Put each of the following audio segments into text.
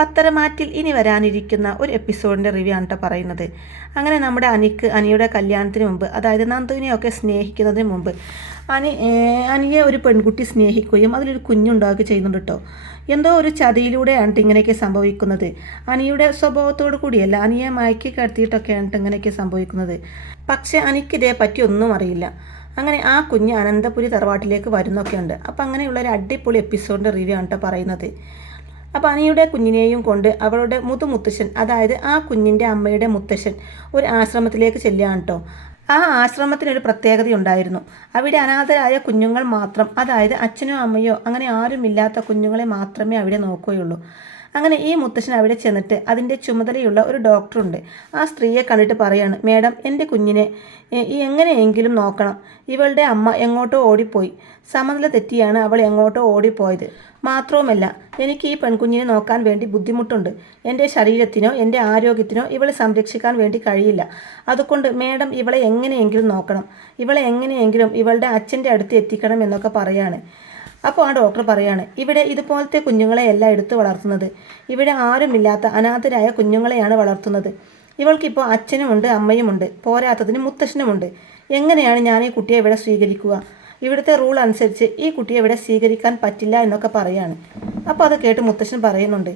പത്തരമാറ്റിൽ ഇനി വരാനിരിക്കുന്ന ഒരു എപ്പിസോഡിന്റെ റിവ്യൂ ആണ് കേട്ടോ പറയുന്നത്. അങ്ങനെ നമ്മുടെ അനിക്ക് അനിയുടെ കല്യാണത്തിന് മുമ്പ് അതായത് നന്ദുവിനെയൊക്കെ സ്നേഹിക്കുന്നതിന് മുമ്പ് അനി അനിയെ ഒരു പെൺകുട്ടി സ്നേഹിക്കുകയും അതിലൊരു കുഞ്ഞുണ്ടാവുകയും ചെയ്യുന്നുണ്ട് കേട്ടോ എന്തോ ഒരു ചതിയിലൂടെയാണ് ഇങ്ങനെയൊക്കെ സംഭവിക്കുന്നത്. അനിയുടെ സ്വഭാവത്തോടു കൂടിയല്ല അനിയെ മയക്കി കടത്തിയിട്ടൊക്കെയാണ് ട്ടോ ഇങ്ങനെയൊക്കെ സംഭവിക്കുന്നത്. പക്ഷേ അനിക്കിതേ പറ്റി ഒന്നും അറിയില്ല. അങ്ങനെ ആ കുഞ്ഞ് അനന്തപുരി തറവാട്ടിലേക്ക് വരുന്നൊക്കെയുണ്ട്. അപ്പം അങ്ങനെയുള്ള ഒരു അടിപൊളി എപ്പിസോഡിന്റെ റിവ്യൂ ആണ് കേട്ടോ പറയുന്നത്. അപ്പോൾ അനിയുടെ കുഞ്ഞിനെയും കൊണ്ട് അവളുടെ മുതുമുത്തശ്ശൻ അതായത് ആ കുഞ്ഞിന്റെ അമ്മയുടെ മുത്തശ്ശൻ ഒരു ആശ്രമത്തിലേക്ക് ചെല്ലുകയാണ് കേട്ടോ ആ ആശ്രമത്തിനൊരു പ്രത്യേകതയുണ്ടായിരുന്നു അവിടെ അനാഥരായ കുഞ്ഞുങ്ങൾ മാത്രം അതായത് അച്ഛനോ അമ്മയോ അങ്ങനെ ആരുമില്ലാത്ത കുഞ്ഞുങ്ങളെ മാത്രമേ അവിടെ നോക്കുകയുള്ളൂ. അങ്ങനെ ഈ മുത്തശ്ശൻ അവിടെ ചെന്നിട്ട് അതിന്റെ ചുമതലയുള്ള ഒരു ഡോക്ടറുണ്ട്. ആ സ്ത്രീയെ കണ്ടിട്ട് പറയാണ് മേഡം എന്റെ കുഞ്ഞിനെ ഈ എങ്ങനെയെങ്കിലും നോക്കണം. ഇവളുടെ അമ്മ എങ്ങോട്ടോ ഓടിപ്പോയി. സമനില തെറ്റിയാണ് അവൾ എങ്ങോട്ടോ ഓടിപ്പോയത്. മാത്രവുമല്ല എനിക്ക് ഈ പെൺകുഞ്ഞിനെ നോക്കാൻ വേണ്ടി ബുദ്ധിമുട്ടുണ്ട്. എന്റെ ശരീരത്തിനോ എന്റെ ആരോഗ്യത്തിനോ ഇവളെ സംരക്ഷിക്കാൻ വേണ്ടി കഴിയില്ല. അതുകൊണ്ട് മേഡം ഇവളെ എങ്ങനെയെങ്കിലും നോക്കണം. ഇവളെ എങ്ങനെയെങ്കിലും ഇവളുടെ അച്ഛന്റെ അടുത്ത് എത്തിക്കണം എന്നൊക്കെ പറയാണ്. അപ്പോൾ ആ ഡോക്ടർ പറയാണ് ഇവിടെ ഇതുപോലത്തെ കുഞ്ഞുങ്ങളെ കുഞ്ഞുങ്ങളെയല്ല എടുത്ത് വളർത്തുന്നത്. ഇവിടെ ആരുമില്ലാത്ത അനാഥരായ കുഞ്ഞുങ്ങളെയാണ് വളർത്തുന്നത്. ഇവൾക്കിപ്പോൾ അച്ഛനുമുണ്ട് അമ്മയുമുണ്ട് പോരാത്തതിന് മുത്തശ്ശനുമുണ്ട്. എങ്ങനെയാണ് ഞാൻ ഈ കുട്ടിയെ ഇവിടെ സ്വീകരിക്കുക? ഇവിടുത്തെ റൂൾ അനുസരിച്ച് ഈ കുട്ടിയെ ഇവിടെ സ്വീകരിക്കാൻ പറ്റില്ല എന്നൊക്കെ പറയാണ്. അപ്പോൾ അത് കേട്ട് മുത്തശ്ശൻ പറയുന്നുണ്ട്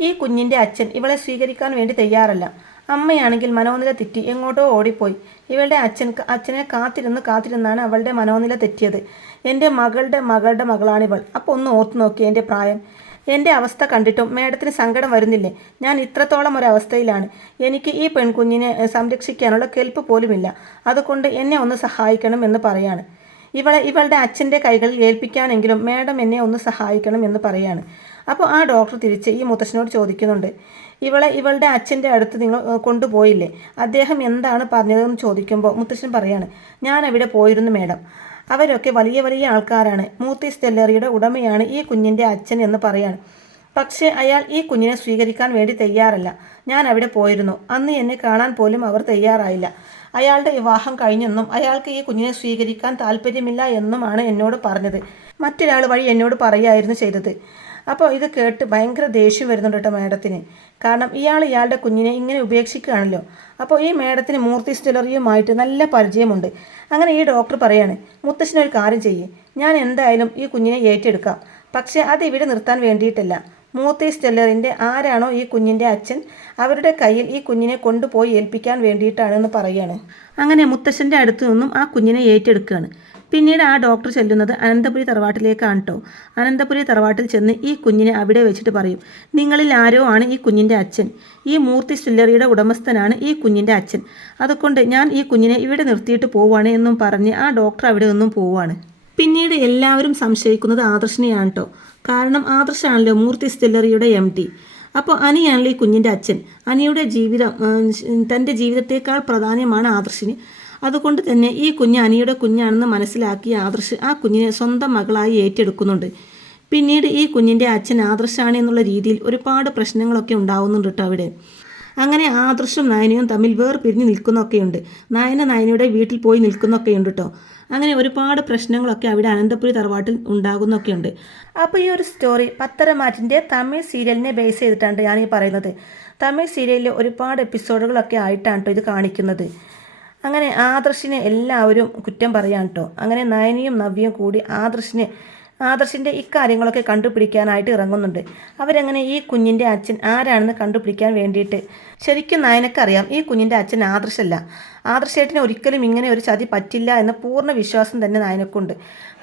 ഈ കുഞ്ഞിന്റെ അച്ഛൻ ഇവളെ സ്വീകരിക്കാൻ വേണ്ടി തയ്യാറല്ല. അമ്മയാണെങ്കിൽ മനോനില തെറ്റി എങ്ങോട്ടോ ഓടിപ്പോയി. ഇവളുടെ അച്ഛൻ അച്ഛനെ കാത്തിരുന്ന് കാത്തിരുന്നാണ് അവളുടെ മനോനില തെറ്റിയത്. എന്റെ മകളുടെ മകളുടെ മകളാണിവൾ. അപ്പോൾ ഒന്ന് ഓർത്തു നോക്കി എന്റെ പ്രായം. എന്റെ അവസ്ഥ കണ്ടിട്ടും മേഡത്തിന് സങ്കടം വരുന്നില്ലേ? ഞാൻ ഇത്രത്തോളം ഒരു അവസ്ഥയിലാണ് എനിക്ക് ഈ പെൺകുഞ്ഞിനെ സംരക്ഷിക്കാനുള്ള കെൽപ്പ് പോലുമില്ല. അതുകൊണ്ട് എന്നെ ഒന്ന് സഹായിക്കണം എന്ന് പറയാണ്. ഇവളെ ഇവളുടെ അച്ഛന്റെ കൈകളിൽ ഏൽപ്പിക്കാനെങ്കിലും മേഡം എന്നെ ഒന്ന് സഹായിക്കണം എന്ന് പറയാണ്. അപ്പോൾ ആ ഡോക്ടർ തിരിച്ച് ഈ മുത്തശ്ശനോട് ചോദിക്കുന്നുണ്ട്. ഇവളെ ഇവളുടെ അച്ഛന്റെ അടുത്ത് നിങ്ങൾ കൊണ്ടുപോയില്ലേ? അദ്ദേഹം എന്താണ് പറഞ്ഞതെന്ന് ചോദിക്കുമ്പോൾ മുത്തശ്ശൻ പറയാണ് ഞാൻ അവിടെ പോയിരുന്നു മേഡം. അവരൊക്കെ വലിയ വലിയ ആൾക്കാരാണ്. മൂത്തി സ്റ്റെല്ലറിയുടെ ഉടമയാണ് ഈ കുഞ്ഞിന്റെ അച്ഛൻ എന്ന് പറയാണ്. പക്ഷേ അയാൾ ഈ കുഞ്ഞിനെ സ്വീകരിക്കാൻ വേണ്ടി തയ്യാറല്ല. ഞാൻ അവിടെ പോയിരുന്നു. അന്ന് എന്നെ കാണാൻ പോലും അവർ തയ്യാറായില്ല. അയാളുടെ വിവാഹം കഴിഞ്ഞെന്നും അയാൾക്ക് ഈ കുഞ്ഞിനെ സ്വീകരിക്കാൻ താല്പര്യമില്ല എന്നുമാണ് എന്നോട് പറഞ്ഞത്. മറ്റൊരാൾ വഴി എന്നോട് പറയായിരുന്നു ചെയ്തത്. അപ്പോൾ ഇത് കേട്ട് ഭയങ്കര ദേഷ്യം വരുന്നുണ്ട് കേട്ടോ മാഡത്തിന്. കാരണം ഇയാൾ ഇയാളുടെ കുഞ്ഞിനെ ഇങ്ങനെ ഉപേക്ഷിക്കുകയാണല്ലോ. അപ്പോൾ ഈ മേഡത്തിന് മൂർത്തി സ്റ്റെലറിയുമായിട്ട് നല്ല പരിചയമുണ്ട്. അങ്ങനെ ഈ ഡോക്ടർ പറയാണ് മുത്തശ്ശനൊരു കാര്യം ചെയ്യേ. ഞാൻ എന്തായാലും ഈ കുഞ്ഞിനെ ഏറ്റെടുക്കാം. പക്ഷേ അത് ഇവിടെ നിർത്താൻ വേണ്ടിയിട്ടല്ല. മൂർത്തി സ്റ്റെല്ലറിന്റെ ആരാണോ ഈ കുഞ്ഞിന്റെ അച്ഛൻ അവരുടെ കയ്യിൽ ഈ കുഞ്ഞിനെ കൊണ്ടുപോയി ഏൽപ്പിക്കാൻ വേണ്ടിയിട്ടാണെന്ന് പറയുകയാണ് അങ്ങനെ മുത്തശ്ശന്റെ അടുത്തു നിന്നും ആ കുഞ്ഞിനെ ഏറ്റെടുക്കുകയാണ്. പിന്നീട് ആ ഡോക്ടർ ചെല്ലുന്നത് അനന്തപുരി തറവാട്ടിലേക്കാണ് കേട്ടോ അനന്തപുരി തറവാട്ടിൽ ചെന്ന് ഈ കുഞ്ഞിനെ അവിടെ വെച്ചിട്ട് പറയും നിങ്ങളിൽ ആരോ ആണ് ഈ കുഞ്ഞിന്റെ അച്ഛൻ. ഈ മൂർത്തി സ്റ്റില്ലറിയുടെ ഉടമസ്ഥനാണ് ഈ കുഞ്ഞിന്റെ അച്ഛൻ. അതുകൊണ്ട് ഞാൻ ഈ കുഞ്ഞിനെ ഇവിടെ നിർത്തിയിട്ട് പോവാണ് എന്നും പറഞ്ഞ് ആ ഡോക്ടർ അവിടെ നിന്നും പോവാണ്. പിന്നീട് എല്ലാവരും സംശയിക്കുന്നത് ആദർശിനെയാണ് കേട്ടോ കാരണം ആദർശാണല്ലോ മൂർത്തി സ്റ്റില്ലറിയുടെ എം ടി അപ്പോൾ അനിയാണല്ലോ ഈ കുഞ്ഞിന്റെ അച്ഛൻ. അനിയുടെ ജീവിതം തന്റെ ജീവിതത്തേക്കാൾ പ്രാധാന്യമാണ് ആദർശിന്. അതുകൊണ്ട് തന്നെ ഈ കുഞ്ഞ് അനിയുടെ കുഞ്ഞാണെന്ന് മനസ്സിലാക്കിയ ആദർശ് ആ കുഞ്ഞിനെ സ്വന്തം മകളായി ഏറ്റെടുക്കുന്നുണ്ട്. പിന്നീട് ഈ കുഞ്ഞിന്റെ അച്ഛൻ ആദർശാണ് എന്നുള്ള രീതിയിൽ ഒരുപാട് പ്രശ്നങ്ങളൊക്കെ ഉണ്ടാവുന്നുണ്ട് കേട്ടോ അവിടെ. അങ്ങനെ ആദർശും നയനയും തമ്മിൽ വേർ പിരിഞ്ഞ് നിൽക്കുന്നൊക്കെയുണ്ട്. നയന നയനയുടെ വീട്ടിൽ പോയി നിൽക്കുന്നൊക്കെയുണ്ട് കേട്ടോ. അങ്ങനെ ഒരുപാട് പ്രശ്നങ്ങളൊക്കെ അവിടെ അനന്തപുരി തറവാട്ടിൽ ഉണ്ടാകുന്നൊക്കെയുണ്ട്. അപ്പോൾ ഈ ഒരു സ്റ്റോറി പത്തരമാറ്റിന്റെ തമിഴ് സീരിയലിനെ ബേസ് ചെയ്തിട്ടാണ് ഞാൻ ഈ പറയുന്നത്. തമിഴ് സീരിയലിൽ ഒരുപാട് എപ്പിസോഡുകളൊക്കെ ആയിട്ടാണ് കേട്ടോ ഇത് കാണിക്കുന്നത്. അങ്ങനെ ആദർശിനെ എല്ലാവരും കുറ്റം പറയാൻ കേട്ടോ അങ്ങനെ നയനിയും നവ്യയും കൂടി ആദർശിനെ ആദർശിന്റെ ഇക്കാര്യങ്ങളൊക്കെ കണ്ടുപിടിക്കാനായിട്ട് ഇറങ്ങുന്നുണ്ട്. അവരങ്ങനെ ഈ കുഞ്ഞിന്റെ അച്ഛൻ ആരാണെന്ന് കണ്ടുപിടിക്കാൻ വേണ്ടിയിട്ട് ശരിക്കും നയനക്കറിയാം ഈ കുഞ്ഞിന്റെ അച്ഛൻ ആദർശല്ല. ആദർശേട്ടിന് ഒരിക്കലും ഇങ്ങനെ ഒരു ചതി പറ്റില്ല എന്ന പൂർണ വിശ്വാസം തന്നെ നയനക്കുണ്ട്.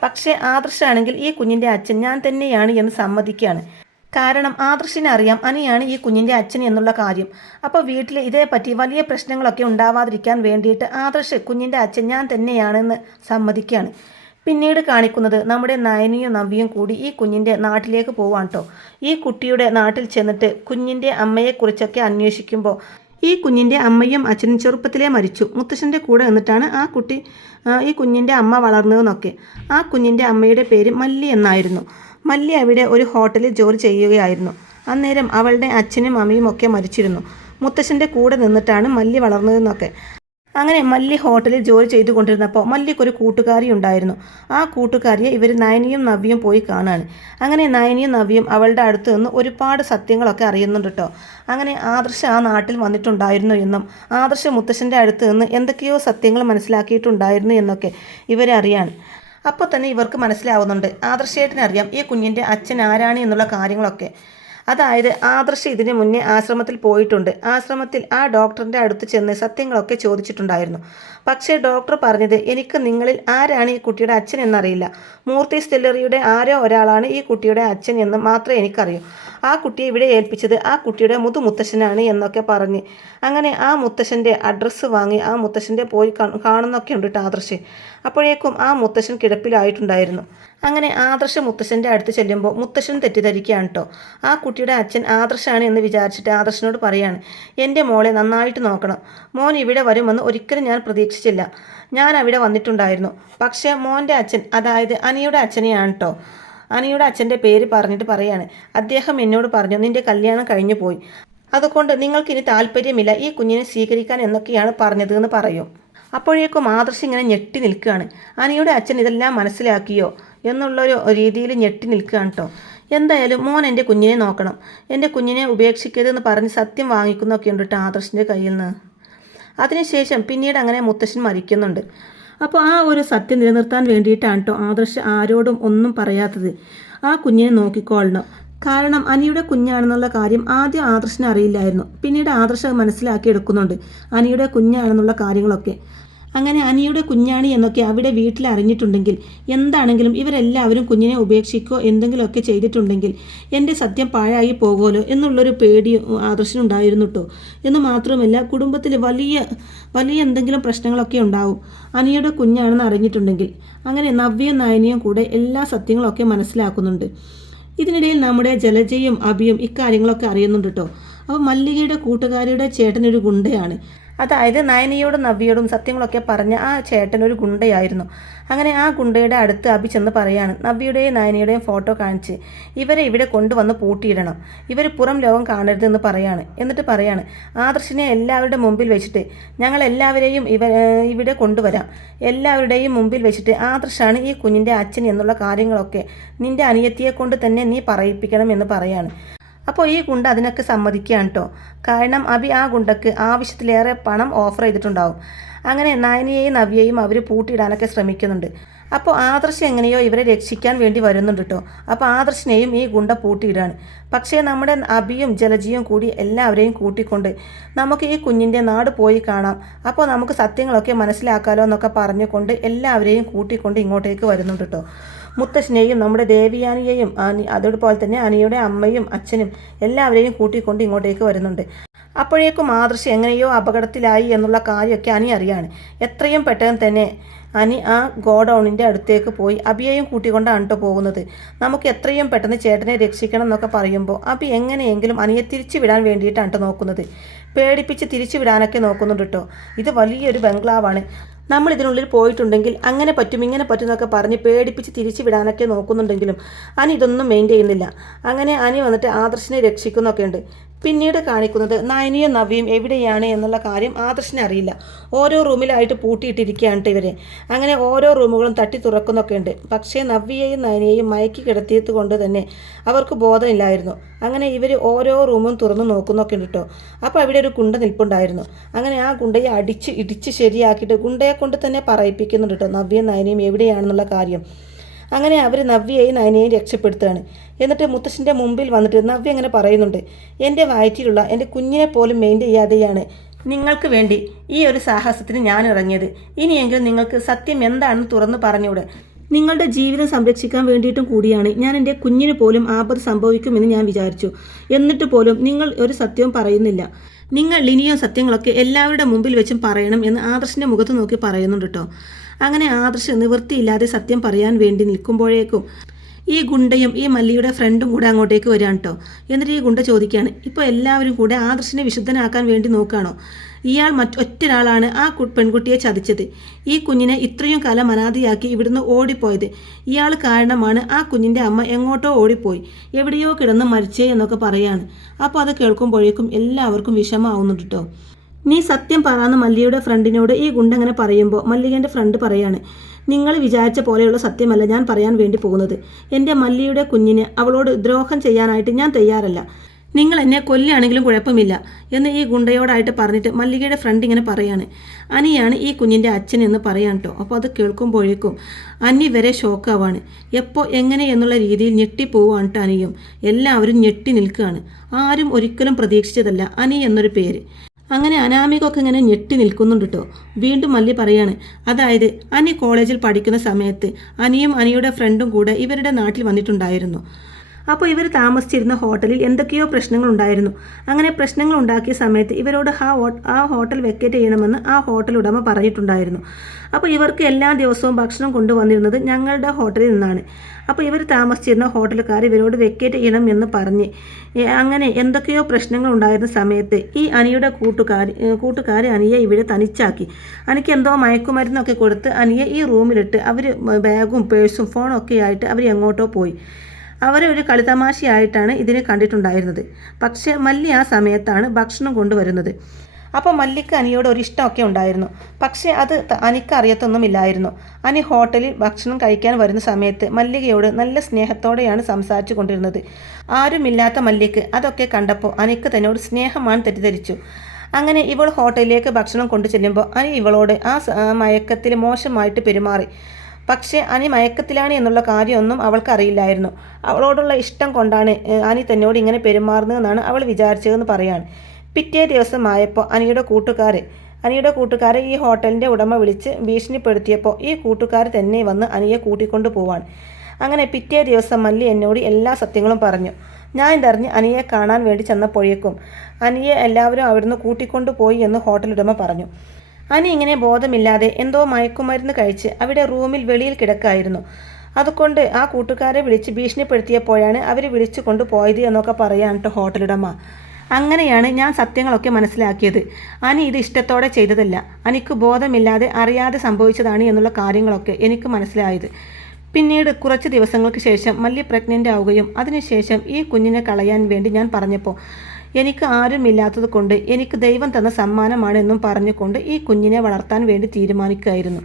പക്ഷേ ആദർശാണെങ്കിൽ ഈ കുഞ്ഞിന്റെ അച്ഛൻ ഞാൻ തന്നെയാണ് എന്ന് സമ്മതിക്കുകയാണ്. കാരണം ആദർശിനെ അറിയാം അനിയാണ് ഈ കുഞ്ഞിന്റെ അച്ഛൻ എന്നുള്ള കാര്യം. അപ്പോൾ വീട്ടിൽ ഇതേപ്പറ്റി വലിയ പ്രശ്നങ്ങളൊക്കെ ഉണ്ടാവാതിരിക്കാൻ വേണ്ടിയിട്ട് ആദർശ് കുഞ്ഞിന്റെ അച്ഛൻ ഞാൻ തന്നെയാണെന്ന് സമ്മതിക്കുകയാണ്. പിന്നീട് കാണിക്കുന്നത് നമ്മുടെ നയനിയും നവ്യയും കൂടി ഈ കുഞ്ഞിന്റെ നാട്ടിലേക്ക് പോവാൻ കേട്ടോ ഈ കുട്ടിയുടെ നാട്ടിൽ ചെന്നിട്ട് കുഞ്ഞിന്റെ അമ്മയെക്കുറിച്ചൊക്കെ അന്വേഷിക്കുമ്പോൾ ഈ കുഞ്ഞിന്റെ അമ്മയും അച്ഛനും ചെറുപ്പത്തിലേ മരിച്ചു. മുത്തശ്ശന്റെ കൂടെ നിന്നിട്ടാണ് ആ കുട്ടി ഈ കുഞ്ഞിന്റെ അമ്മ വളർന്നതെന്നൊക്കെ. ആ കുഞ്ഞിന്റെ അമ്മയുടെ പേര് മല്ലി എന്നായിരുന്നു. മല്ലി അവിടെ ഒരു ഹോട്ടലിൽ ജോലി ചെയ്യുകയായിരുന്നു. അന്നേരം അവളുടെ അച്ഛനും അമ്മയും ഒക്കെ മരിച്ചിരുന്നു. മുത്തശ്ശന്റെ കൂടെ നിന്നിട്ടാണ് മല്ലി വളർന്നതെന്നൊക്കെ. അങ്ങനെ മല്ലി ഹോട്ടലിൽ ജോലി ചെയ്തുകൊണ്ടിരുന്നപ്പോൾ മല്ലിക്കൊരു കൂട്ടുകാരി ഉണ്ടായിരുന്നു. ആ കൂട്ടുകാരിയെ ഇവർ നയനിയും നവ്യയും പോയി കാണാണ് അങ്ങനെ നയനിയും നവ്യയും അവളുടെ അടുത്ത് നിന്ന് ഒരുപാട് സത്യങ്ങളൊക്കെ അറിയുന്നുണ്ട് കേട്ടോ. അങ്ങനെ ആദർശ ആ നാട്ടിൽ വന്നിട്ടുണ്ടായിരുന്നു എന്നും ആദർശ മുത്തശ്ശന്റെ അടുത്ത് നിന്ന് എന്തൊക്കെയോ സത്യങ്ങൾ മനസ്സിലാക്കിയിട്ടുണ്ടായിരുന്നു എന്നൊക്കെ ഇവരെ അറിയാണ് അപ്പോൾ തന്നെ ഇവർക്ക് മനസ്സിലാവുന്നുണ്ട്. ആദർശേട്ടനറിയാം ഈ കുഞ്ഞിന്റെ അച്ഛൻ ആരാണ് എന്നുള്ള കാര്യങ്ങളൊക്കെ. അതായത് ആദർശ് ഇതിനു മുന്നേ ആശ്രമത്തിൽ പോയിട്ടുണ്ട്. ആശ്രമത്തിൽ ആ ഡോക്ടറിന്റെ അടുത്ത് ചെന്ന് സത്യങ്ങളൊക്കെ ചോദിച്ചിട്ടുണ്ടായിരുന്നു. പക്ഷേ ഡോക്ടർ പറഞ്ഞത് എനിക്ക് നിങ്ങളിൽ ആരാണ് ഈ കുട്ടിയുടെ അച്ഛൻ എന്നറിയില്ല. മൂർത്തി സ്റ്റെല്ലറിയുടെ ആരോ ഒരാളാണ് ഈ കുട്ടിയുടെ അച്ഛൻ എന്ന് മാത്രമേ എനിക്കറിയൂ. ആ കുട്ടിയെ ഇവിടെ ഏൽപ്പിച്ചത് ആ കുട്ടിയുടെ മുതുമുത്തശ്ശനാണ് എന്നൊക്കെ പറഞ്ഞ് അങ്ങനെ ആ മുത്തശ്ശന്റെ അഡ്രസ്സ് വാങ്ങി ആ മുത്തശ്ശന്റെ പോയി കാണുന്നൊക്കെ ഉണ്ട് കേട്ടോ ആദർശ്. അപ്പോഴേക്കും ആ മുത്തശ്ശൻ കിടപ്പിലായിട്ടുണ്ടായിരുന്നു. അങ്ങനെ ആദർശ മുത്തശ്ശന്റെ അടുത്ത് ചെല്ലുമ്പോൾ മുത്തശ്ശൻ തെറ്റിദ്ധരിക്കുകയാണ് കേട്ടോ ആ കുട്ടിയുടെ അച്ഛൻ ആദർശാണ് എന്ന് വിചാരിച്ചിട്ട് ആദർശനോട് പറയാണ് എന്റെ മോളെ നന്നായിട്ട് നോക്കണം. മോൻ ഇവിടെ വരുമെന്ന് ഒരിക്കലും ഞാൻ പ്രതീക്ഷിച്ചില്ല. ഞാൻ അവിടെ വന്നിട്ടുണ്ടായിരുന്നു. പക്ഷേ മോന്റെ അച്ഛൻ അതായത് അനിയുടെ അച്ഛനെയാണ് കേട്ടോ അനിയുടെ അച്ഛന്റെ പേര് പറഞ്ഞിട്ട് പറയാണ് അദ്ദേഹം എന്നോട് പറഞ്ഞു നിന്റെ കല്യാണം കഴിഞ്ഞു പോയി. അതുകൊണ്ട് നിങ്ങൾക്കിനി താല്പര്യമില്ല ഈ കുഞ്ഞിനെ സ്വീകരിക്കാൻ എന്നൊക്കെയാണ് പറഞ്ഞത് എന്ന് പറയും. അപ്പോഴേക്കും ആദർശ് ഇങ്ങനെ ഞെട്ടി നിൽക്കുകയാണ് അനിയുടെ അച്ഛൻ ഇതെല്ലാം മനസ്സിലാക്കിയോ? എന്നുള്ളൊരു രീതിയിൽ ഞെട്ടി നിൽക്കുകയാണ് കേട്ടോ എന്തായാലും മോൻ എന്റെ കുഞ്ഞിനെ നോക്കണം. എന്റെ കുഞ്ഞിനെ ഉപേക്ഷിക്കരുതെന്ന് പറഞ്ഞ് സത്യം വാങ്ങിക്കുന്നൊക്കെ ഉണ്ട് കേട്ടോ ആദർശിന്റെ കയ്യിൽ നിന്ന്. അതിനുശേഷം പിന്നീട് അങ്ങനെ മുത്തശ്ശൻ മരിക്കുന്നുണ്ട്. അപ്പോൾ ആ ഒരു സത്യം നിലനിർത്താൻ വേണ്ടിയിട്ടാണ് കേട്ടോ ആദർശ് ആരോടും ഒന്നും പറയാത്തത്. ആ കുഞ്ഞിനെ നോക്കിക്കൊള്ളണം. കാരണം അനിയുടെ കുഞ്ഞാണെന്നുള്ള കാര്യം ആദ്യം ആദർശിനെ അറിയില്ലായിരുന്നു. പിന്നീട് ആദർശ് മനസ്സിലാക്കി എടുക്കുന്നുണ്ട് അനിയുടെ കുഞ്ഞാണെന്നുള്ള കാര്യങ്ങളൊക്കെ. അങ്ങനെ അനിയുടെ കുഞ്ഞാണി എന്നൊക്കെ അവിടെ വീട്ടിൽ അറിഞ്ഞിട്ടുണ്ടെങ്കിൽ എന്താണെങ്കിലും ഇവരെല്ലാവരും കുഞ്ഞിനെ ഉപേക്ഷിക്കുകയോ എന്തെങ്കിലുമൊക്കെ ചെയ്തിട്ടുണ്ടെങ്കിൽ എന്റെ സത്യം പാഴായി പോകുമല്ലോ എന്നുള്ളൊരു പേടി ആദർശനുണ്ടായിരുന്നു കേട്ടോ എന്ന് മാത്രമല്ല കുടുംബത്തിൽ വലിയ വലിയ എന്തെങ്കിലും പ്രശ്നങ്ങളൊക്കെ ഉണ്ടാവും. അനിയുടെ കുഞ്ഞാണെന്ന് അറിഞ്ഞിട്ടുണ്ടെങ്കിൽ അങ്ങനെ നവ്യ നയനിയും കൂടെ എല്ലാ സത്യങ്ങളൊക്കെ മനസ്സിലാക്കുന്നുണ്ട്. ഇതിനിടയിൽ നമ്മുടെ ജലജയും അഭിയും ഇക്കാര്യങ്ങളൊക്കെ അറിയുന്നുണ്ട് കേട്ടോ അപ്പോൾ മല്ലികയുടെ കൂട്ടുകാരിയുടെ ചേട്ടനൊരു ഗുണ്ടയാണ്. അതായത് നയനിയോടും നവ്യയോടും സത്യങ്ങളൊക്കെ പറഞ്ഞ ആ ചേട്ടൻ ഒരു ഗുണ്ടയായിരുന്നു. അങ്ങനെ ആ ഗുണ്ടയുടെ അടുത്ത് അഭി ചെന്ന് പറയാണ് നവ്യയുടെയും നയനിയുടെയും ഫോട്ടോ കാണിച്ച് ഇവരെ ഇവിടെ കൊണ്ടുവന്ന് പൂട്ടിയിടണം. ഇവർ പുറം ലോകം കാണരുത് എന്ന് പറയാണ്. എന്നിട്ട് പറയാണ് ആദർശിനെ എല്ലാവരുടെ മുമ്പിൽ വെച്ചിട്ട് ഞങ്ങൾ എല്ലാവരെയും ഇവ ഇവിടെ കൊണ്ടുവരാം. എല്ലാവരുടെയും മുമ്പിൽ വെച്ചിട്ട് ആദർശാണ് ഈ കുഞ്ഞിന്റെ അച്ഛൻ എന്നുള്ള കാര്യങ്ങളൊക്കെ നിന്റെ അനിയത്തിയെ കൊണ്ട് തന്നെ നീ പറയിപ്പിക്കണം എന്ന് പറയാണ്. അപ്പോൾ ഈ ഗുണ്ട അതിനൊക്കെ സമ്മതിക്കുകയാണ് കേട്ടോ കാരണം അബി ആ ഗുണ്ടക്ക് ആവശ്യത്തിലേറെ പണം ഓഫർ ചെയ്തിട്ടുണ്ടാവും. അങ്ങനെ നയനിയെയും നവ്യയും അവർ പൂട്ടിയിടാനൊക്കെ ശ്രമിക്കുന്നുണ്ട്. അപ്പോൾ ആദർശ് എങ്ങനെയോ ഇവരെ രക്ഷിക്കാൻ വേണ്ടി വരുന്നുണ്ട് കേട്ടോ അപ്പോൾ ആദർശിനെയും ഈ ഗുണ്ട പൂട്ടിയിടാണ്. പക്ഷേ നമ്മുടെ അബിയും ജലജിയും കൂടി എല്ലാവരെയും കൂട്ടിക്കൊണ്ട് നമുക്ക് ഈ കുഞ്ഞിന്റെ നാട് പോയി കാണാം. അപ്പോൾ നമുക്ക് സത്യങ്ങളൊക്കെ മനസ്സിലാക്കാലോ എന്നൊക്കെ പറഞ്ഞുകൊണ്ട് എല്ലാവരെയും കൂട്ടിക്കൊണ്ട് ഇങ്ങോട്ടേക്ക് വരുന്നുണ്ട് കേട്ടോ മുത്തശ്ശനെയും നമ്മുടെ ദേവിയാനിയെയും അനി അതുപോലെ തന്നെ അനിയുടെ അമ്മയും അച്ഛനും എല്ലാവരെയും കൂട്ടിക്കൊണ്ട് ഇങ്ങോട്ടേക്ക് വരുന്നുണ്ട്. അപ്പോഴേക്കും ആദർശ് എങ്ങനെയോ അപകടത്തിലായി എന്നുള്ള കാര്യമൊക്കെ അനി അറിയാണ്. എത്രയും പെട്ടെന്ന് തന്നെ അനി ആ ഗോഡൗണിന്റെ അടുത്തേക്ക് പോയി അബിയെയും കൂട്ടിക്കൊണ്ടാണ് കേട്ടോ പോകുന്നത്. നമുക്ക് എത്രയും പെട്ടെന്ന് ചേട്ടനെ രക്ഷിക്കണം എന്നൊക്കെ പറയുമ്പോൾ അബി എങ്ങനെയെങ്കിലും അനിയെ തിരിച്ചു വിടാൻ വേണ്ടിയിട്ടാണ് കേട്ടോ നോക്കുന്നത്. പേടിപ്പിച്ച് തിരിച്ചു വിടാനൊക്കെ നോക്കുന്നുണ്ട് കേട്ടോ. ഇത് വലിയൊരു ബംഗ്ലാവാണ്. നമ്മൾ ഇതിനുള്ളിൽ പോയിട്ടുണ്ടെങ്കിൽ അങ്ങനെ പറ്റും ഇങ്ങനെ പറ്റും എന്നൊക്കെ പറഞ്ഞ് പേടിപ്പിച്ച് തിരിച്ചു വിടാനൊക്കെ നോക്കുന്നുണ്ടെങ്കിലും അനി ഇതൊന്നും മെയിൻ ചെയ്യുന്നില്ല. അങ്ങനെ അനി വന്നിട്ട് ആദർശിനെ രക്ഷിക്കുന്നൊക്കെ ഉണ്ട് പിന്നീട് കാണിക്കുന്നത് നയനിയും നവ്യയും എവിടെയാണ് എന്നുള്ള കാര്യം ആദർശിനെ അറിയില്ല. ഓരോ റൂമിലായിട്ട് പൂട്ടിയിട്ടിരിക്കുകയാണ് ഇവരെ. അങ്ങനെ ഓരോ റൂമുകളും തട്ടി തുറക്കുന്നൊക്കെ ഉണ്ട്. പക്ഷേ നവ്യയെയും നയനിയെയും മയക്കി കിടത്തിയത് കൊണ്ട് തന്നെ അവർക്ക് ബോധമില്ലായിരുന്നു. അങ്ങനെ ഇവർ ഓരോ റൂമും തുറന്നു നോക്കുന്നൊക്കെ ഉണ്ട് കേട്ടോ അപ്പോൾ അവിടെ ഒരു ഗുണ്ട നിൽപ്പുണ്ടായിരുന്നു. അങ്ങനെ ആ ഗുണ്ടയെ അടിച്ച് ഇടിച്ച് ശരിയാക്കിയിട്ട് ഗുണ്ടയെ കൊണ്ട് തന്നെ പറയിപ്പിക്കുന്നുണ്ട് കേട്ടോ നവ്യയും നയനയും എവിടെയാണെന്നുള്ള കാര്യം. അങ്ങനെ അവർ നവ്യയെയും നയനയെയും രക്ഷപ്പെടുത്തുകയാണ്. എന്നിട്ട് മുത്തശ്ശന്റെ മുമ്പിൽ വന്നിട്ട് നവ്യ അങ്ങനെ പറയുന്നുണ്ട് എന്റെ വയറ്റിലുള്ള എന്റെ കുഞ്ഞിനെ പോലും മെയിൻ ചെയ്യാതെയാണ് നിങ്ങൾക്ക് വേണ്ടി ഈ ഒരു സാഹസത്തിന് ഞാൻ ഇറങ്ങിയത്. ഇനിയെങ്കിലും നിങ്ങൾക്ക് സത്യം എന്താണെന്ന് തുറന്ന് പറഞ്ഞൂടെ നിങ്ങളുടെ ജീവിതം സംരക്ഷിക്കാൻ വേണ്ടിയിട്ടും കൂടിയാണ് ഞാൻ എന്റെ കുഞ്ഞിന് പോലും ആപത്ത് സംഭവിക്കുമെന്ന് ഞാൻ വിചാരിച്ചു. എന്നിട്ട് പോലും നിങ്ങൾ ഒരു സത്യവും പറയുന്നില്ല. നിങ്ങൾ ഇനിയും സത്യങ്ങളൊക്കെ എല്ലാവരുടെ മുമ്പിൽ വെച്ചും പറയണം എന്ന് ആദർശിന്റെ മുഖത്ത് നോക്കി പറയുന്നുണ്ട് കേട്ടോ അങ്ങനെ ആദർശ് നിവൃത്തിയില്ലാതെ സത്യം പറയാൻ വേണ്ടി നിൽക്കുമ്പോഴേക്കും ഈ ഗുണ്ടയും ഈ മല്ലിയുടെ ഫ്രണ്ടും കൂടെ അങ്ങോട്ടേക്ക് വരികയാണ് കേട്ടോ എന്നിട്ട് ഈ ഗുണ്ട ചോദിക്കുകയാണ് ഇപ്പോൾ എല്ലാവരും കൂടെ ആദർശിനെ വിശുദ്ധനാക്കാൻ വേണ്ടി നോക്കുകയാണോ ഇയാൾ മറ്റൊറ്റൊരാളാണ് ആ പെൺകുട്ടിയെ ചതിച്ചത്. ഈ കുഞ്ഞിനെ ഇത്രയും കാലം അനാഥയാക്കി ഇവിടുന്ന് ഓടിപ്പോയത്. ഇയാൾ കാരണമാണ് ആ കുഞ്ഞിന്റെ അമ്മ എങ്ങോട്ടോ ഓടിപ്പോയി. എവിടെയോ കിടന്ന് മരിച്ചേ എന്നൊക്കെ പറയാണ്. അപ്പോൾ അത് കേൾക്കുമ്പോഴേക്കും എല്ലാവർക്കും വിഷമാവുന്നുണ്ട് കേട്ടോ നീ സത്യം പറയാന്ന് മല്ലിയുടെ ഫ്രണ്ടിനോട് ഈ ഗുണ്ട അങ്ങനെ പറയുമ്പോൾ മല്ലികന്റെ ഫ്രണ്ട് പറയാണ് നിങ്ങൾ വിചാരിച്ച പോലെയുള്ള സത്യമല്ല ഞാൻ പറയാൻ വേണ്ടി പോകുന്നത്. എന്റെ മല്ലിയുടെ കുഞ്ഞിന് അവളോട് ദ്രോഹം ചെയ്യാനായിട്ട് ഞാൻ തയ്യാറല്ല. നിങ്ങൾ എന്നെ കൊല്ലുകയാണെങ്കിലും കുഴപ്പമില്ല എന്ന് ഈ ഗുണ്ടയോടായിട്ട് പറഞ്ഞിട്ട് മല്ലികയുടെ ഫ്രണ്ട് ഇങ്ങനെ പറയാണ്. അനിയാണ് ഈ കുഞ്ഞിന്റെ അച്ഛൻ എന്ന് പറയാൻ കേട്ടോ അപ്പോൾ അത് കേൾക്കുമ്പോഴേക്കും അനി വരെ ഷോക്കാവാണ്. എപ്പോൾ എങ്ങനെ എന്നുള്ള രീതിയിൽ ഞെട്ടിപ്പോവാണ് കേട്ടോ അനിയും. എല്ലാവരും ഞെട്ടി നിൽക്കുകയാണ്. ആരും ഒരിക്കലും പ്രതീക്ഷിച്ചതല്ല അനി എന്നൊരു പേര്. അങ്ങനെ അനാമികൊക്കെ ഇങ്ങനെ ഞെട്ടി നിൽക്കുന്നുണ്ട് കേട്ടോ വീണ്ടും മല്ലി പറയാണ് അതായത് അനി കോളേജിൽ പഠിക്കുന്ന സമയത്ത് അനിയും അനിയുടെ ഫ്രണ്ടും കൂടെ ഇവരുടെ നാട്ടിൽ വന്നിട്ടുണ്ടായിരുന്നു. അപ്പോൾ ഇവർ താമസിച്ചിരുന്ന ഹോട്ടലിൽ എന്തൊക്കെയോ പ്രശ്നങ്ങൾ ഉണ്ടായിരുന്നു. അങ്ങനെ പ്രശ്നങ്ങൾ ഉണ്ടാക്കിയ സമയത്ത് ഇവരോട് ആ ആ ഹോട്ടൽ വെക്കേറ്റ് ചെയ്യണമെന്ന് ആ ഹോട്ടൽ ഉടമ പറഞ്ഞിട്ടുണ്ടായിരുന്നു. അപ്പോൾ ഇവർക്ക് എല്ലാ ദിവസവും ഭക്ഷണം കൊണ്ടുവന്നിരുന്നത് ഞങ്ങളുടെ ഹോട്ടലിൽ നിന്നാണ്. അപ്പോൾ ഇവർ താമസിച്ചിരുന്ന ഹോട്ടലുകാർ ഇവരോട് വെക്കേറ്റ് ചെയ്യണം എന്ന് പറഞ്ഞ്. അങ്ങനെ എന്തൊക്കെയോ പ്രശ്നങ്ങൾ ഉണ്ടായിരുന്ന സമയത്ത് ഈ അനിയുടെ കൂട്ടുകാർ കൂട്ടുകാർ അനിയെ ഇവിടെ തനിച്ചാക്കി. അനിക്ക് എന്തോ മയക്കുമരുന്നൊക്കെ കൊടുത്ത് അനിയെ ഈ റൂമിലിട്ട് അവർ ബാഗും പേഴ്സും ഫോണൊക്കെ ആയിട്ട് അവർ എങ്ങോട്ടോ പോയി. അവരെ ഒരു കളിതമാശയായിട്ടാണ് ഇതിനെ കണ്ടിട്ടുണ്ടായിരുന്നത്. പക്ഷേ മല്ലി ആ സമയത്താണ് ഭക്ഷണം കൊണ്ടുവരുന്നത്. അപ്പോൾ മല്ലിക്ക് അനിയോട് ഒരു ഇഷ്ടമൊക്കെ ഉണ്ടായിരുന്നു. പക്ഷേ അത് അനിക്ക് അറിയത്തൊന്നുമില്ലായിരുന്നു. അനി ഹോട്ടലിൽ ഭക്ഷണം കഴിക്കാൻ വരുന്ന സമയത്ത് മല്ലികയോട് നല്ല സ്നേഹത്തോടെയാണ് സംസാരിച്ചു കൊണ്ടിരുന്നത്. ആരുമില്ലാത്ത മല്ലിക്ക് അതൊക്കെ കണ്ടപ്പോൾ അനിക്ക് തന്നോട് സ്നേഹമാണ് തെറ്റിദ്ധരിച്ചു. അങ്ങനെ ഇവൾ ഹോട്ടലിലേക്ക് ഭക്ഷണം കൊണ്ടു ചെല്ലുമ്പോൾ അനി ഇവളോട് ആ മയക്കത്തിൽ മോശമായിട്ട് പെരുമാറി. പക്ഷേ അനി മയക്കത്തിലാണ് എന്നുള്ള കാര്യമൊന്നും അവൾക്കറിയില്ലായിരുന്നു. അവളോടുള്ള ഇഷ്ടം കൊണ്ടാണ് അനി തന്നോട് ഇങ്ങനെ പെരുമാറുന്നതെന്നാണ് അവൾ വിചാരിച്ചതെന്ന് പറയാണ്. പിറ്റേ ദിവസമായപ്പോൾ അനിയുടെ കൂട്ടുകാർ അനിയുടെ കൂട്ടുകാരെ ഈ ഹോട്ടലിന്റെ ഉടമ വിളിച്ച് ഭീഷണിപ്പെടുത്തിയപ്പോൾ ഈ കൂട്ടുകാർ തന്നെ വന്ന് അനിയെ കൂട്ടിക്കൊണ്ടു പോവാൻ അങ്ങനെ പിറ്റേ ദിവസം മല്ലി എന്നോട് എല്ലാ സത്യങ്ങളും പറഞ്ഞു. ഞാൻ ഇതറിഞ്ഞ് അനിയെ കാണാൻ വേണ്ടി ചെന്നപ്പോഴേക്കും അനിയെ എല്ലാവരും അവിടുന്ന് കൂട്ടിക്കൊണ്ടു പോയി എന്ന് ഹോട്ടലുടമ പറഞ്ഞു. അനി ഇങ്ങനെ ബോധമില്ലാതെ എന്തോ മയക്കുമരുന്ന് കഴിച്ച് അവിടെ റൂമിൽ വെളിയിൽ കിടക്കായിരുന്നു. അതുകൊണ്ട് ആ കൂട്ടുകാരെ വിളിച്ച് ഭീഷണിപ്പെടുത്തിയപ്പോഴാണ് അവർ വിളിച്ചു കൊണ്ടുപോയത് എന്നൊക്കെ പറയാൻ കേട്ടോ ഹോട്ടലുടമ അങ്ങനെയാണ് ഞാൻ സത്യങ്ങളൊക്കെ മനസ്സിലാക്കിയത്. അനി ഇത് ഇഷ്ടത്തോടെ ചെയ്തതല്ല. അനിക്ക് ബോധമില്ലാതെ അറിയാതെ സംഭവിച്ചതാണ് എന്നുള്ള കാര്യങ്ങളൊക്കെ എനിക്ക് മനസ്സിലായത്. പിന്നീട് കുറച്ച് ദിവസങ്ങൾക്ക് ശേഷം മല്ലി പ്രഗ്നന്റ് ആവുകയും അതിനുശേഷം ഈ കുഞ്ഞിനെ കളയാൻ വേണ്ടി ഞാൻ പറഞ്ഞപ്പോൾ എനിക്ക് ആരുമില്ലാത്തത് കൊണ്ട് എനിക്ക് ദൈവം തന്ന സമ്മാനമാണെന്നും പറഞ്ഞുകൊണ്ട് ഈ കുഞ്ഞിനെ വളർത്താൻ വേണ്ടി തീരുമാനിക്കുകയായിരുന്നു.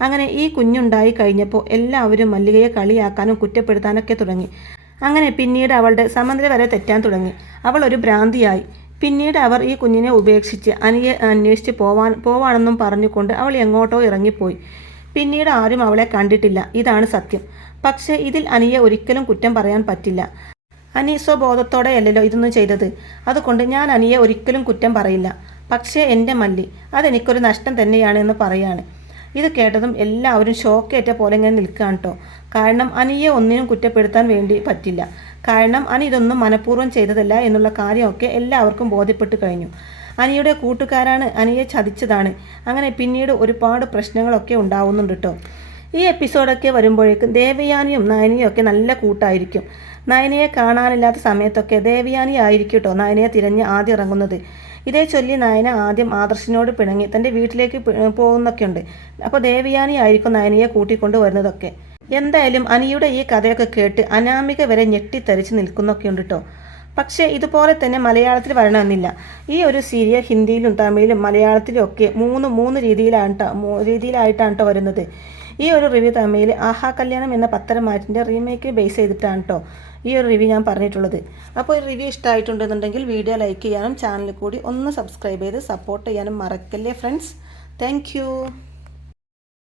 അങ്ങനെ ഈ കുഞ്ഞുണ്ടായി കഴിഞ്ഞപ്പോൾ എല്ലാവരും മല്ലികയെ കളിയാക്കാനും കുറ്റപ്പെടുത്താനൊക്കെ തുടങ്ങി. അങ്ങനെ പിന്നീട് അവളുടെ സമനില വരെ തെറ്റാൻ തുടങ്ങി. അവൾ ഒരു ഭ്രാന്തിയായി. പിന്നീട് അവർ ഈ കുഞ്ഞിനെ ഉപേക്ഷിച്ച് അനിയെ അന്വേഷിച്ച് പോവാൻ പോവാണെന്നും പറഞ്ഞുകൊണ്ട് അവൾ എങ്ങോട്ടോ ഇറങ്ങിപ്പോയി. പിന്നീട് ആരും അവളെ കണ്ടിട്ടില്ല. ഇതാണ് സത്യം. പക്ഷേ ഇതിൽ അനിയെ ഒരിക്കലും കുറ്റം പറയാൻ പറ്റില്ല. അനി സ്വബോധത്തോടെയല്ലല്ലോ ഇതൊന്നും ചെയ്തത്. അതുകൊണ്ട് ഞാൻ അനിയെ ഒരിക്കലും കുറ്റം പറയില്ല. പക്ഷേ എന്റെ മല്ലി അതെനിക്കൊരു നഷ്ടം തന്നെയാണ് എന്ന് പറയാണ്. ഇത് കേട്ടതും എല്ലാവരും ഷോക്കേറ്റ പോലെ ഇങ്ങനെ നിൽക്കുകയാണ് കേട്ടോ കാരണം അനിയെ ഒന്നിനും കുറ്റപ്പെടുത്താൻ വേണ്ടി പറ്റില്ല. കാരണം അനി ഇതൊന്നും മനഃപൂർവം ചെയ്തതല്ല എന്നുള്ള കാര്യമൊക്കെ എല്ലാവർക്കും ബോധ്യപ്പെട്ട് കഴിഞ്ഞു. അനിയുടെ കൂട്ടുകാരാണ് അനിയെ ചതിച്ചതാണ്. അങ്ങനെ പിന്നീട് ഒരുപാട് പ്രശ്നങ്ങളൊക്കെ ഉണ്ടാവുന്നുണ്ട് കേട്ടോ ഈ എപ്പിസോഡൊക്കെ വരുമ്പോഴേക്കും ദേവയാനിയും നയനിയും ഒക്കെ നല്ല കൂട്ടായിരിക്കും. നയനയെ കാണാനില്ലാത്ത സമയത്തൊക്കെ ദേവയാനി ആയിരിക്കും കേട്ടോ നയനയെ തിരഞ്ഞ് ആദ്യം ഇറങ്ങുന്നത്. ഇതേ ചൊല്ലി നയന ആദ്യം ആദർശിനോട് പിണങ്ങി. തന്റെ വീട്ടിലേക്ക് പോകുന്നൊക്കെയുണ്ട്. അപ്പോൾ ദേവയാനി ആയിരിക്കും നയനയെ കൂട്ടിക്കൊണ്ട് വരുന്നതൊക്കെ. എന്തായാലും അനിയുടെ ഈ കഥയൊക്കെ കേട്ട് അനാമിക വരെ ഞെട്ടിത്തരിച്ച് നിൽക്കുന്നൊക്കെ ഉണ്ട് കേട്ടോ പക്ഷേ ഇതുപോലെ തന്നെ മലയാളത്തിൽ വരണമെന്നില്ല. ഈ ഒരു സീരിയൽ ഹിന്ദിയിലും തമിഴിലും മലയാളത്തിലും ഒക്കെ മൂന്ന് മൂന്ന് രീതിയിലാണ് രീതിയിലായിട്ടാണ് കേട്ടോ വരുന്നത്. ഈ ഒരു റിവ്യൂ തമിഴിൽ ആഹാ കല്യാണം എന്ന പത്തരമാറ്റിന്റെ റീമേക്ക് ബേസ് ചെയ്തിട്ടാണ് കേട്ടോ ഈ ഒരു റിവ്യൂ ഞാൻ പറഞ്ഞിട്ടുള്ളത്. അപ്പോൾ ഈ റിവ്യൂ ഇഷ്ടമായിട്ടുണ്ടെന്നുണ്ടെങ്കിൽ വീഡിയോ ലൈക്ക് ചെയ്യാനും ചാനൽ കൂടി ഒന്ന് സബ്സ്ക്രൈബ് ചെയ്ത് സപ്പോർട്ട് ചെയ്യാനും മറക്കല്ലേ ഫ്രണ്ട്സ് താങ്ക്